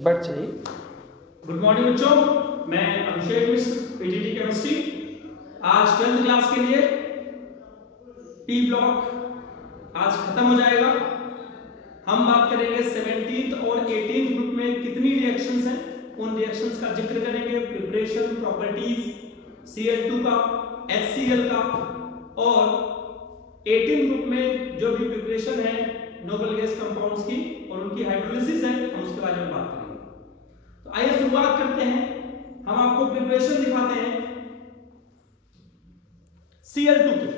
बढ़ चाहिए। Good morning बच्चों, मैं अभिषेक मिश्र, पीजीटी केमिस्ट्री। आज 10th क्लास के लिए पी ब्लॉक आज खत्म हो जाएगा। हम बात करेंगे 17th और 18th ग्रुप में कितनी रिएक्शंस हैं, उन रिएक्शंस का जिक्र करेंगे, प्रिपरेशन, प्रॉपर्टीज, Cl2 का, HCl का, और 18th ग्रुप में जो भी प्रिपरेशन है नोबल गैस कंपाउंड्स की और उनकी हाइड्रोलिसिस है, हम उसके बारे में बात करेंगे। तो आइए शुरुआत करते हैं। हम आपको प्रिपरेशन दिखाते हैं Cl2 की।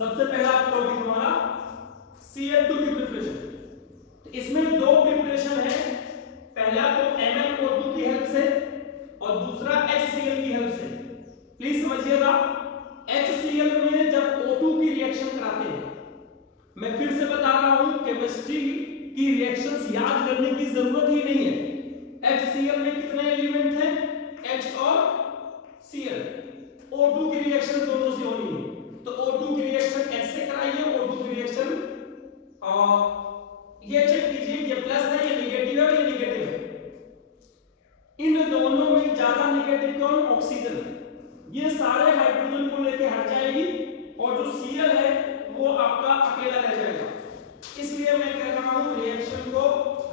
सबसे पहला टॉपिक हमारा Cl2 की प्रिपरेशन। तो इसमें दो प्रिपरेशन है, पहला तो MnO2 की हेल्प से और दूसरा HCl की हेल्प से। प्लीज समझिएगा, HCl में जब O2 की रिएक्शन कराते हैं, मैं फिर से बता रहा हूं, केमिस्ट्री की रिएक्शंस याद करने की जरूरत ही नहीं है। HCl में कितने एलिमेंट हैं? H और Cl। O2 की रिएक्शन दोनों से होनी है, तो O2 की रिएक्शन H से कराइए, O2 की रिएक्शन ये चेक कीजिए ये प्लस है, ये नेगेटिव है, ये नेगेटिव है। इन दोनों में ज्यादा नेगेटिव कौन? ऑक्सीजन। ये सारे हाइड्रोजन को लेके हट जाएगी और जो Cl है वो आपका अकेला रह जाएगा। इसलिए मैं कह रहा हूं रिएक्शन को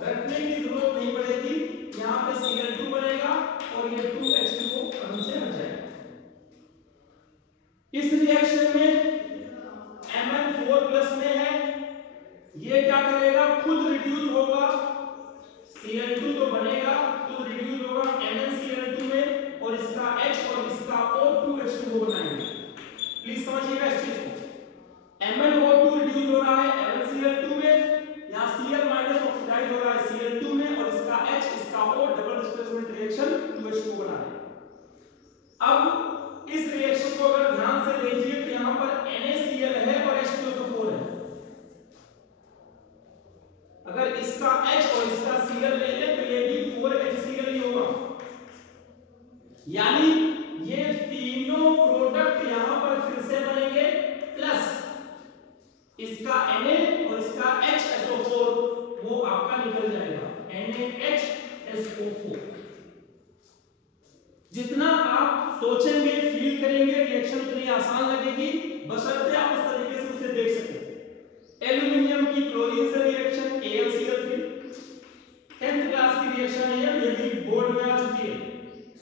रटने की जरूरत नहीं पड़ेगी। यहां पे Cl2 बनेगा और ये 2H2O अणु से हट जाएगा। इस रिएक्शन में Mn4+ में है, ये क्या करेगा? खुद रिड्यूस होगा, Cl2 तो बनेगा, खुद रिड्यूस होगा MnCl2 में और इसका H और इसका O 2H2O बनाएंगे। प्लीज समझिएगा इस चीज को। MnO2 रिड्यूस हो रहा है MnCl2 में, यहां Cl माइनस ऑक्सीडाइज हो रहा है Cl2 में और इसका H इसका O double displacement reaction 2H2O बना रहे हैं। अब इस रिएक्शन को अगर ध्यान से देखिए तो यहां पर NaCl है और H2SO4 है। अगर इसका H और इसका Cl ले ले तो ये भी 4HCl ही होगा, यानी ये तीनों प्रोडक्ट यहां पर फिर से बनेंगे प्लस इसका Na और इसका HSO4 वो आपका निकल जाएगा NaHSO4। जितना आप सोचेंगे, फील करेंगे, रिएक्शन उतनी आसान लगेगी, बशर्ते आप उस तरीके से उसे देख सकें। एल्यूमिनियम की क्लोरीन से रिएक्शन AlCl3, 10th क्लास की रिएक्शन है, ये भी बोर्ड में आ चुकी है।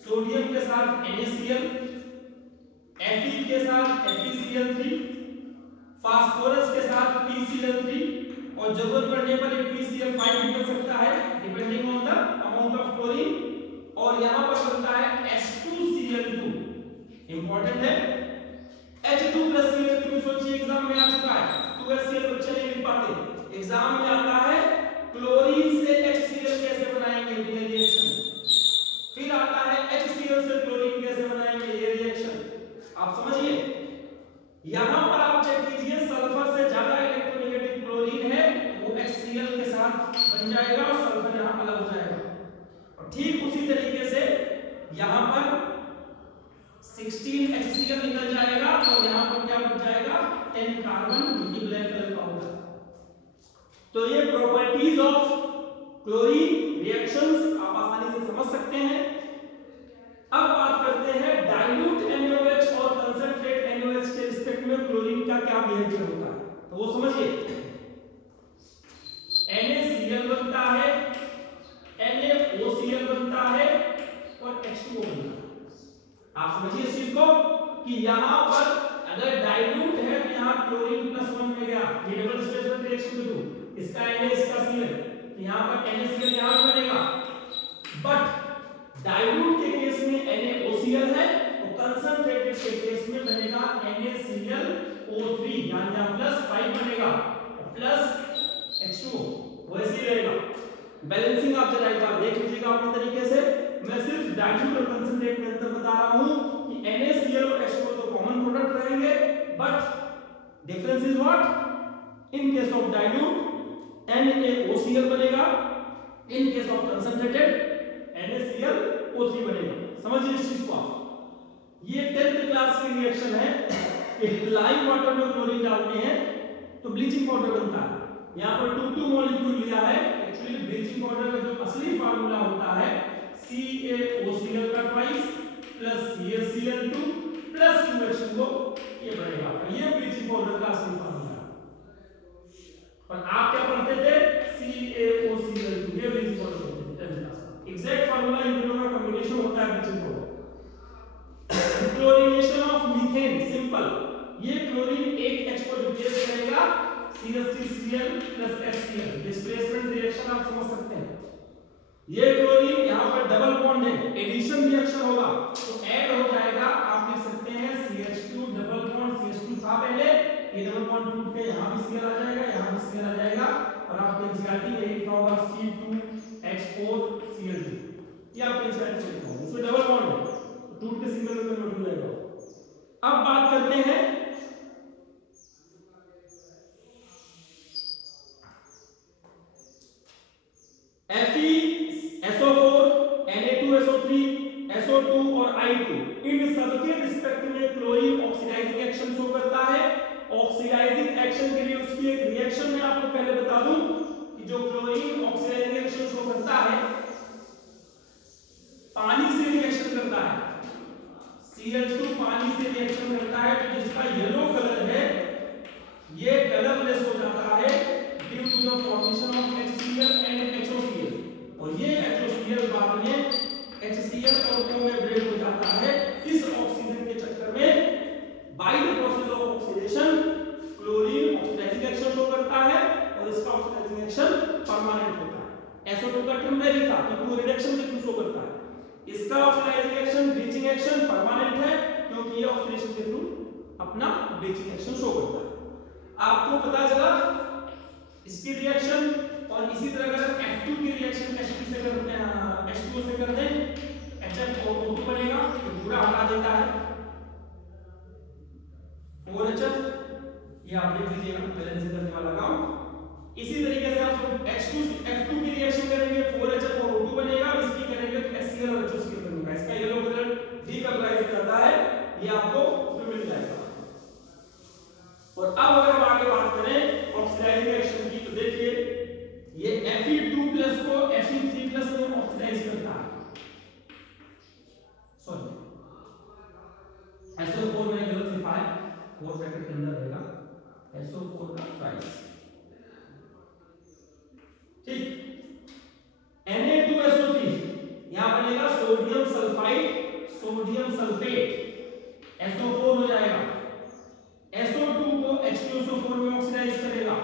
सोडियम के साथ NaCl, Fe के साथ FeCl3, फास्फोरस के साथ PCl3 और जरूरत पड़ने पर एक PCl5 भी बन सकता है depending on the amount of chlorine. और यहां पर बनता है H2Cl2, इंपॉर्टेंट है। H2+Cl2 सोचिए एग्जाम में आ चुका है, 2HCl बच्चे नहीं लिख पाते, एग्जाम में आता है क्लोरीन से HCl कैसे बनाएंगे ये रिएक्शन, फिर आता है HCl से क्लोरीन कैसे बनाएंगे ये रिएक्शन। आप समझिए, यहां पर आप चेक कीजिए, सल्फर से ज्यादा इलेक्ट्रोनेगेटिव क्लोरीन है, वो HCl के साथ बन जाएगा और सल्फर यहां अलग हो जाएगा। और ठीक उसी तरीके से यहां पर 16 HCl निकल जाएगा और यहां पर क्या बच जाएगा? 10 कार्बन, जो कि ब्लैक कलर का होगा। तो ये प्रॉपर्टीज ऑफ क्लोरीन रिएक्शंस आप आसानी से समझ सकते हैं। अब बात करते हैं डाइल्यूट NaOH और कंसंट्रेट NaOH के रिस्पेक्ट में क्लोरीन का क्या बिहेवियर होता है, तो वो समझिए। NaCl बनता है, NaOCl बनता है और H2O बनता है। आप समझिए इस चीज को कि यहां पर अगर डाइल्यूट है तो यहां क्लोरीन +1 में गया, ये डबल डिस्प्लेसमेंट रिएक्शन में दो, इसका Na इसका Cl, यहां पर NaCl यहां भी बनेगा। बट डाइल्यूट के केस में NaOCl है और कंसंट्रेटेड के केस में बनेगा NaClO3, यानी यहां +5 बनेगा और प्लस H2O, वैसे ही रहेगा। बैलेंसिंग आप जरा एक बार देख लीजिएगा अपने तरीके से। मैं सिर्फ डाइल्यूट और कंसंट्रेट में अंतर बता रहा हूं कि NaCl और H2O तो कॉमन प्रोडक्ट रहेंगे, but difference is what? In case of dilute NaOCl बनेगा, in case of concentrated NaClO3 बनेगा। समझिए इस चीज को आप। ये 10th क्लास की रिएक्शन है कि लाइव वाटर में क्लोरीन डालते हैं तो ब्लीचिंग पाउडर बनता है। यहां पर 2 मॉलिक्यूल लिया है, एक्चुअली ब्लीचिंग पाउडर का जो असली formula plus CaCl2 plus 2H2O ये बनेगा। ये ब्लीचिंग पाउडर का असली फार्मूला। और आप क्या पढ़ते थे? CaOCl2 ये ब्लीचिंग पाउडर होते थे। एग्जैक्ट फार्मूला इन दोनों का कॉम्बिनेशन होता है bleaching powder. Chlorination of methane simple, ये क्लोरीन एक H को रिप्लेस करेगा CH3Cl plus HCl। Displacement reaction आप समझ सकते हैं। ये क्लोरीन यहाँ पर डबल बॉन्ड है, एडिशन रिएक्शन होगा तो ऐड हो जाएगा। आप लिख सकते हैं CH2 डबल बॉन्ड, CH2 था पहले, ये डबल बॉन्ड टूट के यहाँ भी Cl आ जाएगा, यहाँ भी Cl आ जाएगा और आपके एनसीईआरटी में लिखा होगा C2H4Cl2। ये आपके एनसीईआरटी से लिखा होगा, इसमें डबल बॉन्ड है तो टूट के सिंगल में कन्वर्ट हो जाएगा। अब बात करते हैं FeSO4 Na2SO3 SO2 और I2 इन सबके रिस्पेक्ट में क्लोरीन ऑक्सीडाइजिंग एक्शन शो करता है। ऑक्सीडाइजिंग एक्शन के लिए उसकी एक रिएक्शन मैं आपको पहले बता दूं कि जो क्लोरीन ऑक्सीडाइजिंग एक्शन शो करता है पानी से रिएक्शन करता है। Cl2 पानी से रिएक्शन करता है तो जिसका येलो कलर है ये कलरलेस हो जाता है due to the formation of HCl and HOCl और ये HOCl बाद में HCl और O में ब्रेक हो जाता है। इस ऑक्सीजन के चक्कर में by the process of oxidation chlorine oxidising action show करता है और इसका ऑक्सीडाइजिंग एक्शन परमानेंट होता है। SO2 का टेम्परेरी था क्योंकि वो रिडक्शन के थ्रू शो करता है। इसका oxidising action bleaching action permanent है क्योंकि ये ऑक्सीडेशन के थ्रू अपना ब्लीचिंग एक्शन शो करता है। आपको पता चला इसकी रिएक्शन। और इसी तरह अगर F2 की रिएक्शन H2 से करते हैं H2O से कर दें HFO2 बनेगा तो पूरा हटा देता है 4HF। ये आप लिख लीजिएगा बैलेंसिंग करने वाला काम। इसी तरीके से आप F2 की रिएक्शन करेंगे 4HF और O2 बनेगा और इसकी करेंगे तो HCl और HOCl बनेगा। इसका येलो कलर डीकलराइज करता है, ये आपको उसमें मिल जाएगा। और अब अगर हम आगे बात करें ऑक्सीडाइजिंग एक्शन की तो देखिए ये Fe2 प्लस को Fe3 प्लस में ऑक्सीडाइज करता है। सॉरी SO4 मैंने गलत लिखा है, 4 ब्रैकेट के अंदर रहेगा SO4 का प्राइस। ठीक, Na2SO3 यहां बनेगा sodium sulphide sodium sulphate SO4 हो जाएगा। SO2 को H2SO4 में ऑक्सीडाइज करेगा,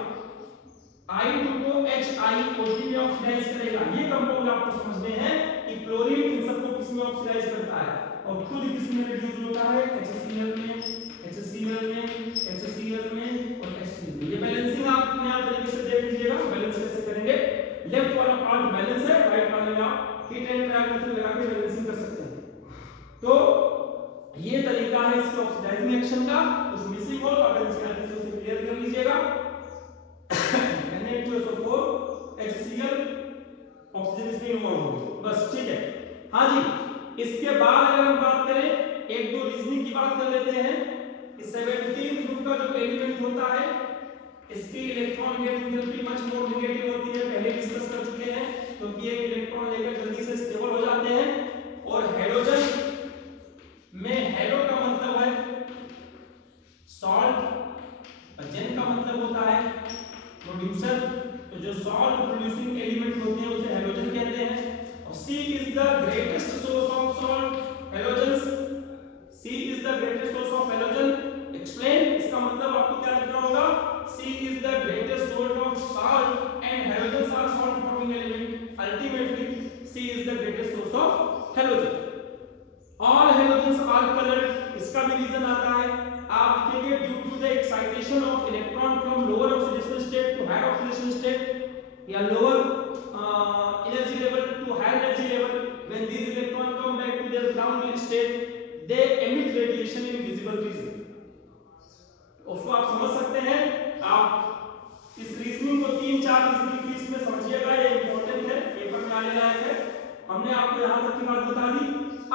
I2 को HiO3 में ऑक्सीडाइज करेगा। ये कंपाउंड आपको समझने हैं कि क्लोरीन इन सबको किस में ऑक्सीडाइज करता है और खुद किस में रिड्यूस होता है HCl में HCl में HCl में और HCl में। ये बैलेंसिंग आप नया तरीके से देख लीजिएगा। बैलेंस कैसे करेंगे? लेफ्ट वाला पार्ट बैलेंस है, राइट वाले में आप हिट एंड ट्रायल मेथड लगा के बैलेंसिंग कर सकते हैं। तो ये तरीका है इसके ऑक्सीडाइजिंग एक्शन का। कुछ मिसिंग हो तो अगर इसके आगे से उसे क्लियर कर लीजिएगा। Na2SO4 HCl ऑक्सीजन इसमें इन्वॉल्व होगी, बस ठीक है। हाँ जी, इसके बाद अगर हम बात करें एक दो रीजनिंग की बात कर लेते हैं। इस 17 ग्रुप का जो एलिमेंट होता है इसकी electron gain enthalpy much more negative होती है, पहले डिस्कस कर चुके हैं क्योंकि एक इलेक्ट्रॉन लेकर जल्दी से स्टेबल हो जाते हैं। और हेलोजन में हेलो का मतलब है सॉल्ट और जेन का मतलब होता है प्रोड्यूसर। तो जो सॉल्ट प्रोड्यूसिंग एलिमेंट होते हैं उसे हेलोजन कहते हैं। और C is the greatest source of salt halogens. C is the greatest source of halogen. Explain, इसका मतलब आपको क्या लिखना होगा? C is the greatest source of salt and halogens are salt forming element. Ultimately C is the greatest source of halogen. All halogens are colored. इसका भी reason आता है, आप लिखेंगे due to the excitation of electron from lower oxidation state to higher oxidation state या lower energy level to higher energy level. When these electrons come back to their ground state they emit radiation in visible region. उसको आप समझ सकते हैं। आप इस reasoning को 3-4 reasoning की इसमें समझिएगा, ये इंपॉर्टेंट है, पेपर में आने लायक है। हमने आपको यहां तक की बात बता दी।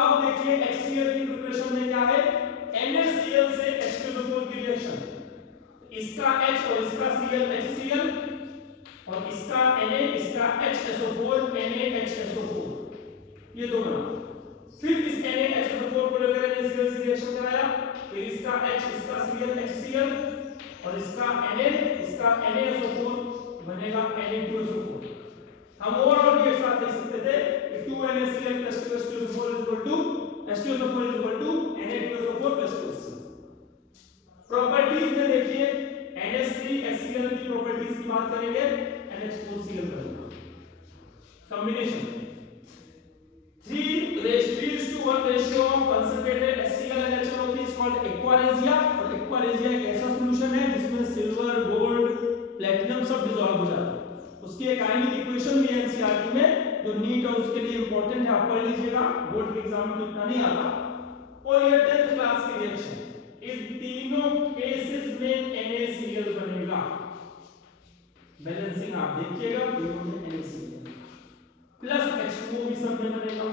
अब देखिए HCl की प्रिपरेशन में क्या है? NaCl से H2SO4 की रिएक्शन, इसका H और इसका Cl HCl और इसका Na इसका HSO4 NaHSO4 ये दो बना। फिर इस NaHSO4 रिएक्शन कराया, फिर इसका H, इसका Cl HCl और इसका Na, इसका NaSO4 बनेगा Na2SO4। हम ओवरऑल भी एक साथ लिख सकते थे कि 2NaCl + 2H2SO4 H2SO4 Na2SO4 + 2HCl। Properties में देखिए NH3HCl की प्रॉपर्टीज की बात करेंगे, NH4Cl बनेगा। Combination 3:1 ratio of concentrated HCl and HNO3 is called aqua regia. और एक्वारेजिया एक ऐसा सॉल्यूशन है जिसमें सिल्वर, गोल्ड, प्लैटिनम सब डिसॉल्व हो जाता है। उसकी एक आयनिक इक्वेशन भी है एनसीईआरटी में जो नीट और उसके लिए इंपॉर्टेंट है, आप पढ़ लीजिएगा, बोर्ड के एग्जाम में तो इतना नहीं आता। और ये 10th क्लास की रिएक्शन, इन तीनों केसेस में NaCl बनेगा। बैलेंसिंग आप देखिएगा, तीनों में NaCl प्लस H2O भी सब में बनेगा।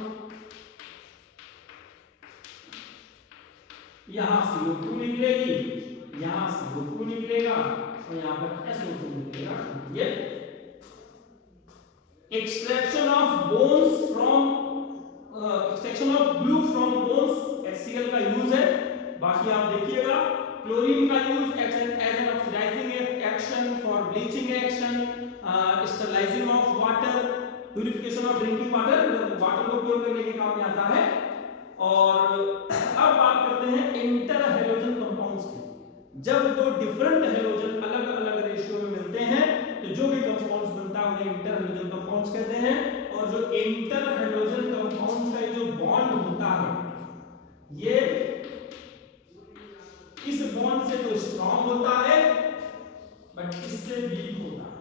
यहां CO2 निकलेगी, यहां CO2 निकलेगा और यहां पर SO2 निकलेगा। ये extraction of bones from extraction of blue from bones HCl का यूज है। बाकी आप देखिएगा क्लोरीन का use as an oxidising action, for bleaching action, sterilising of water, purification of drinking water, water को प्योर करने के काम में आता है। और अब बात करते हैं इंटर हैलोजन कंपाउंड्स की। जब दो डिफरेंट हैलोजन अलग अलग रेशियो में मिलते हैं तो जो भी कंपाउंड्स बनता है उन्हें इंटर हैलोजन कंपाउंड्स कहते हैं। और जो इंटर हैलोजन कंपाउंड्स का जो बॉन्ड होता है ये इस बॉन्ड से तो स्ट्रांग होता है बट इससे वीक होता है।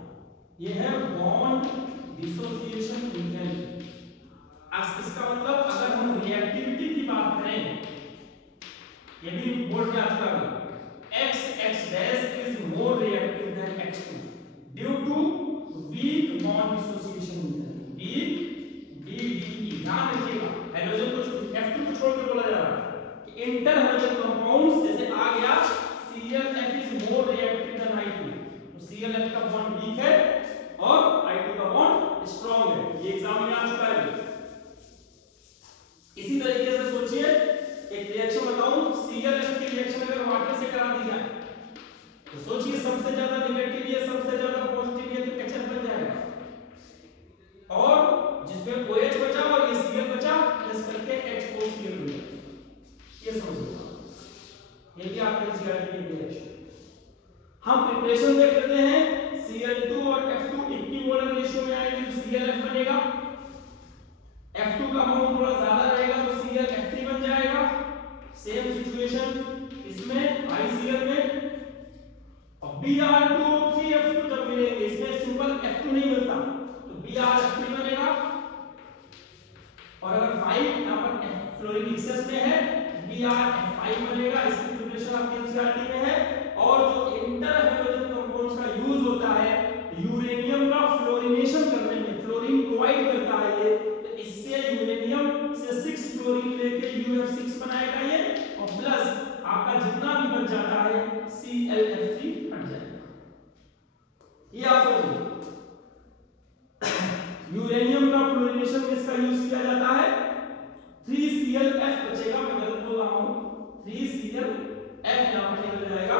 ये है बॉन्ड डिसोसिएशन इंटेंसिटी। इसका मतलब अगर हम रिएक्टिविटी की बात करें, ये भी बोर्ड में आ चुका है, X dash is more reactive than X2 due to weak bond dissociation intensity, weak BDE। ध्यान रखिएगा हाइड्रोजन को F2 को छोड़ के बोला जा रहा है कि इंटर हाइड्रोजन कंपाउंड्स, जैसे आ गया ClF is more reactive than I2, तो ClF का बॉन्ड वीक है और I2 का बॉन्ड स्ट्रांग है। ये एग्जाम में आ चुका है। इसी तरीके से सोचिए, एक रिएक्शन बताऊं, ClF की रिएक्शन अगर वाटर से करा दी जाए तो सोचिए सबसे ज्यादा नेगेटिव है, सबसे ज्यादा पॉजिटिव है, तो HF बन जाएगा और जिसमें OH बचा और ये Cl बचा, प्लस करके H4Cl बन जाएगा। ये समझिएगा, ये भी आपके एनसीईआरटी की रिएक्शन। हम प्रिपरेशन देख लेते हैं, Cl2 और F2 इक्विवोलेंट रेशियो में आएंगे तो ClF बनेगा। F2 का अमाउंट थोड़ा ज्यादा रहेगा तो ClF3 बन जाएगा। सेम सिचुएशन इसमें ICl में। और Br2O3F2 जब मिलेंगे, इसमें सिंपल F2 नहीं मिलता तो BrF3 बनेगा। और अगर 5 यहां पर फ्लोरीन एक्सेस में है, BrF5 बनेगा। इसकी प्रिपरेशन आपके एनसीईआरटी में है। और जो इंटर हैलोजन कंपाउंड्स का यूज होता है यूरेनियम का फ्लोरिनेशन करने में, फ्लोरीन प्रोवाइड करता है ये, इससे यूरेनियम से 6 फ्लोरीन लेके UF6 बनाएगा ये, और प्लस आपका जितना भी बच जाता है ClF3 हट जाएगा। ये आप समझिए, यूरेनियम का फ्लोरिनेशन में इसका यूज किया जाता है। 3ClF बचेगा, मैं गलत बोल रहा हूं, 3ClF यहां पर निकल जाएगा।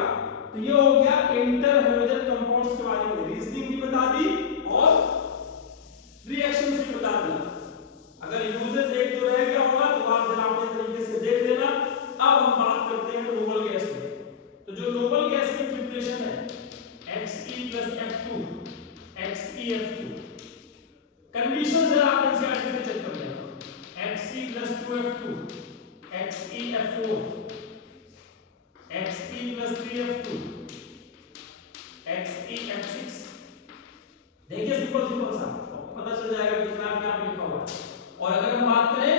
तो ये हो गया इंटर हैलोजन कंपाउंड्स के बारे में रीजनिंग भी बता दी और रिएक्शंस भी बता दी। अगर यूजेस एक दो रह गया होगा तो आप जरा अपने तरीके से देख लेना। अब हम बात करते हैं नोबल गैस में। तो जो नोबल गैस की प्रिपरेशन है Xe + F2, XeF2, कंडीशन जरा आप एनसीईआरटी से चेक कर लेना। Xe + 2F2, XeF4, Xe + 3F2, XeF6। देखिए सिंपल सिंपल सा पता चल जाएगा कितना क्या लिखा हुआ है। और अगर हम बात करें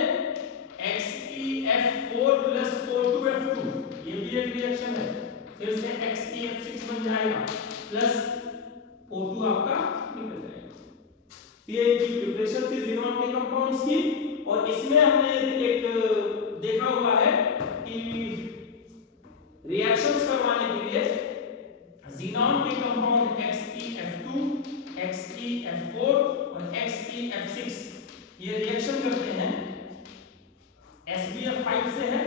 XeF4 + O2F2, ये भी एक रिएक्शन है, फिर से XeF6 बन जाएगा प्लस O2 आपका निकल जाएगा। ये की प्रिपरेशन थी ज़ीनॉन के कंपाउंड्स की। और इसमें हमने एक देखा हुआ है कि रिएक्शंस करवाने के लिए ज़ीनॉन के कंपाउंड XeF2, XeF4 और XeF6 ये रिएक्शन करते हैं। SbF5 से है,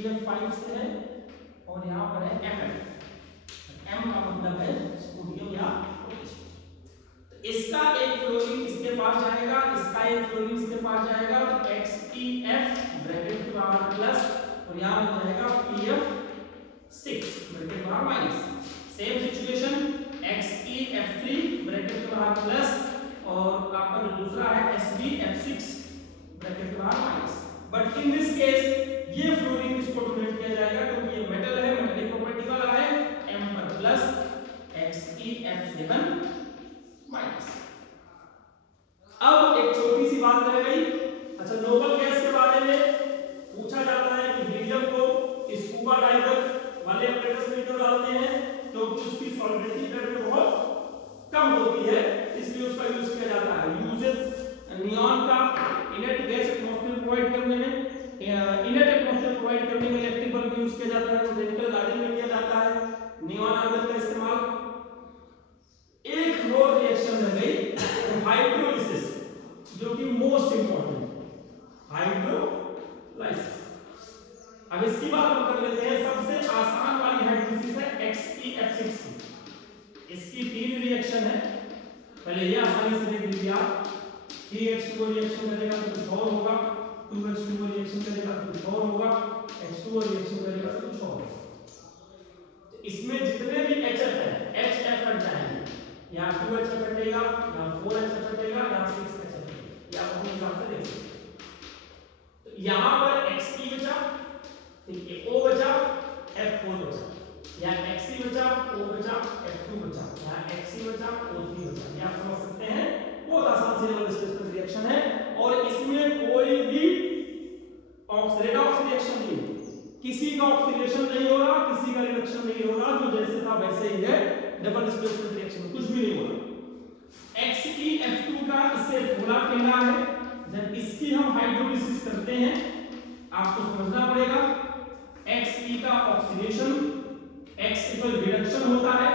CF5 से है और यहाँ पर है MF। M का मतलब है सोडियम या पोटेशियम। इसका एक फ्लोरीन इसके पास जाएगा, इसका एक फ्लोरीन इसके पास जाएगा, तो XeF ब्रैकेट के बाहर प्लस और यहाँ हो जाएगा PF6 ब्रैकेट के बाहर minus. Same situation XeF3 bracket के बाहर प्लस और आपका जो दूसरा है SbF6 ब्रैकेट के बाहर minus. But in this case ये फ्लोरीन इसको डोनेट किया जाएगा क्योंकि ये मेटल है, मेटालिक प्रॉपर्टी वाला है, M पर प्लस XeF7 माइनस। अब एक छोटी सी बात रह गई। अच्छा, नोबल गैस के बारे में पूछा जाता है कि हीलियम को स्कूबा डाइवर वाले apparatus में क्यों डालते हैं, क्योंकि उसकी सॉलिबिलिटी प्रेशर में बहुत कम होती है, इसलिए उसका यूज किया जाता है। यूजेस नियॉन का इनर्ट गैस एटमॉस्फेयर प्रोवाइड करने में, इनर्ट एटमॉस्फेयर प्रोवाइड करने में इलेक्ट्रिक बल्ब यूज किया जाता है, बोटेनिकल गार्डन में किया जाता है नियॉन आर्गन का इस्तेमाल। एक और रिएक्शन रह गई हाइड्रोलिसिस, जो कि मोस्ट इंपॉर्टेंट हाइड्रोलाइसिस। अब इसकी बात हम कर लेते हैं। सबसे आसान वाली हाइड्रोलिसिस है XeF6 की। इसकी 3 रिएक्शन है, पहले ये आसानी से देख लीजिए आप। 3H2O रिएक्शन करेगा तो कुछ और होगा, 2H2O रिएक्शन करेगा तो कुछ और होगा, H2O रिएक्शन करेगा तो कुछ और होगा। तो इसमें जितने भी HF है, HF हट जाएंगे, यहाँ 2HF हटेगा, यहाँ 4HF हटेगा, यहाँ 6HF हटेगा, ये आप अपने हिसाब से देख सकते हैं। तो यहाँ पर Xe बचा, ठीक है, O बचा, F4 बचा, यहाँ Xe बचा, O बचा, F2 बचा, यहाँ Xe बचा, O3 बचा। ये आप समझ सकते हैं, बहुत आसान से रेडॉक्स रिएक्शन है और इसमें कोई भी रेडॉक्स रिएक्शन नहीं है, किसी का ऑक्सीडेशन नहीं हो रहा, किसी का रिडक्शन नहीं हो रहा, जो जैसे था वैसे ही है। डबल डिस्प्लेसमेंट रिएक्शन में कुछ भी नहीं हो रहा। XeF2 का इससे थोड़ा टेढ़ा है। जब इसकी हम हाइड्रोलिसिस करते हैं, आपको समझना पड़ेगा, Xe का ऑक्सीडेशन, X पर रिडक्शन होता है,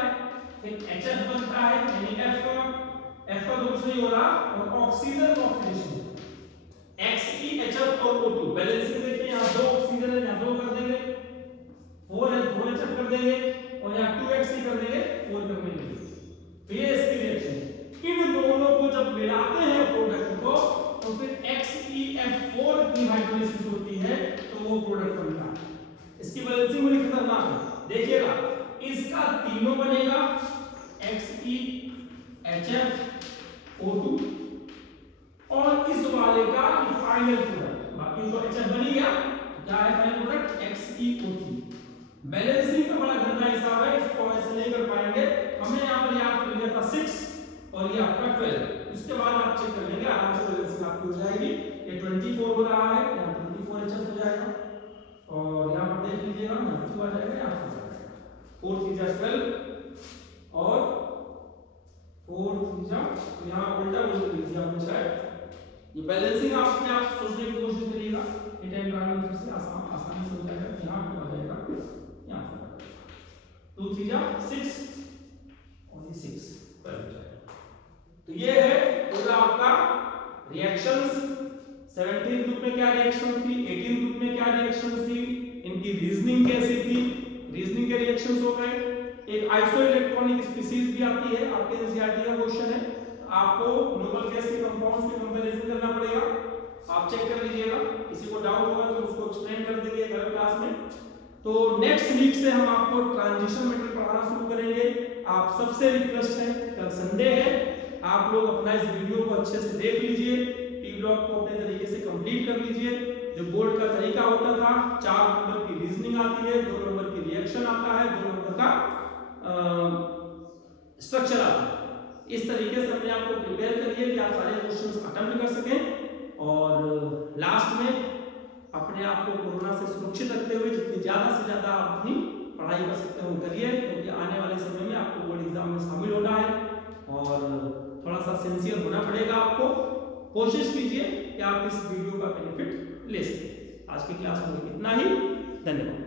फिर HF बनता है, यानी F का तो कुछ नहीं हो रहा और ऑक्सीजन का ऑक्सीडेशन। XeHF और O2 बैलेंसिंग देखिए, यहाँ 2 ऑक्सीजन है, यहाँ 2 कर देंगे, 4HF कर देंगे और यहाँ 2Xe कर देंगे, 4 कर देंगे। तो ये इसकी रिएक्शन है। इन दोनों को जब मिलाते हैं प्रोडक्ट को, तो फिर XeF4 की हाइड्रोलिसिस होती है, तो वो प्रोडक्ट बनता है। इसकी बैलेंसिंग बड़ी खतरनाक है, देखिएगा, इसका तीनों बनेगा, XeHF O2 और इस वाले का फाइनल प्रोडक्ट, बाकी तो HF बन ही गया, क्या है फाइनल प्रोडक्ट XeO3। बैलेंसिंग का बड़ा गंदा हिसाब है, इसको ऐसे नहीं कर पाएंगे। हमने यहाँ पर याद कर लिया था 6 और ये आपका 12, उसके बाद आप चेक कर लेंगे, आराम से बैलेंसिंग आपकी हो जाएगी। ये 24 हो रहा है, यहाँ 24HF हो जाएगा और यहाँ पर देख लीजिएगा, यहाँ 2 आ जाएगा, यहाँ पर 4 3 12 और 4 3 तो यहाँ उल्टा बोल दीजिए आपने शायद। ये बैलेंसिंग आपने आप सोचने की कोशिश करिएगा, ये टाइम ट्रांसफर से आसानी से हो जाएगा। यहाँ पे आ जाएगा, यहाँ पे 2 3 6 और ये 6 12 हो जाएगा। तो ये है पूरा आपका रिएक्शंस। 17 ग्रुप में क्या रिएक्शंस थी, 18 ग्रुप में क्या रिएक्शंस थी, इनकी रीजनिंग कैसी थी, रीजनिंग के रिएक्शंस हो गए। एक आइसो इलेक्ट्रॉनिक स्पीशीज भी आती है, आपके एनसीईआरटी का क्वेश्चन है, आपको नोबल गैस के कंपाउंड्स के कंपैरिजन करना पड़ेगा, आप चेक कर लीजिएगा। किसी को डाउट होगा तो उसको एक्सप्लेन कर देंगे अगले क्लास में। तो नेक्स्ट वीक से हम आपको ट्रांजिशन मेटल पढ़ाना शुरू करेंगे। आप सबसे रिक्वेस्ट है, कल संडे है, आप लोग अपना इस वीडियो को अच्छे से देख लीजिए, टी ब्लॉक को अपने तरीके से कंप्लीट कर लीजिए। जो बोर्ड का तरीका होता था, 4 नंबर की रीजनिंग आती है, 2 नंबर की रिएक्शन आता है, 2 नंबर का स्ट्रक्चर आता है। इस तरीके से अपने आप को प्रिपेयर करिए कि आप सारे क्वेश्चंस अटेम्प्ट कर सकें और लास्ट में अपने आप को कोरोना से सुरक्षित रखते हुए जितनी ज़्यादा से ज़्यादा आप अपनी पढ़ाई कर सकते हो करिए, क्योंकि आने वाले समय में आपको बोर्ड एग्जाम में शामिल होना है और थोड़ा सा सिंसियर होना पड़ेगा आपको। कोशिश कीजिए कि आप इस वीडियो का बेनिफिट ले सकें। आज की क्लास में इतना ही, धन्यवाद।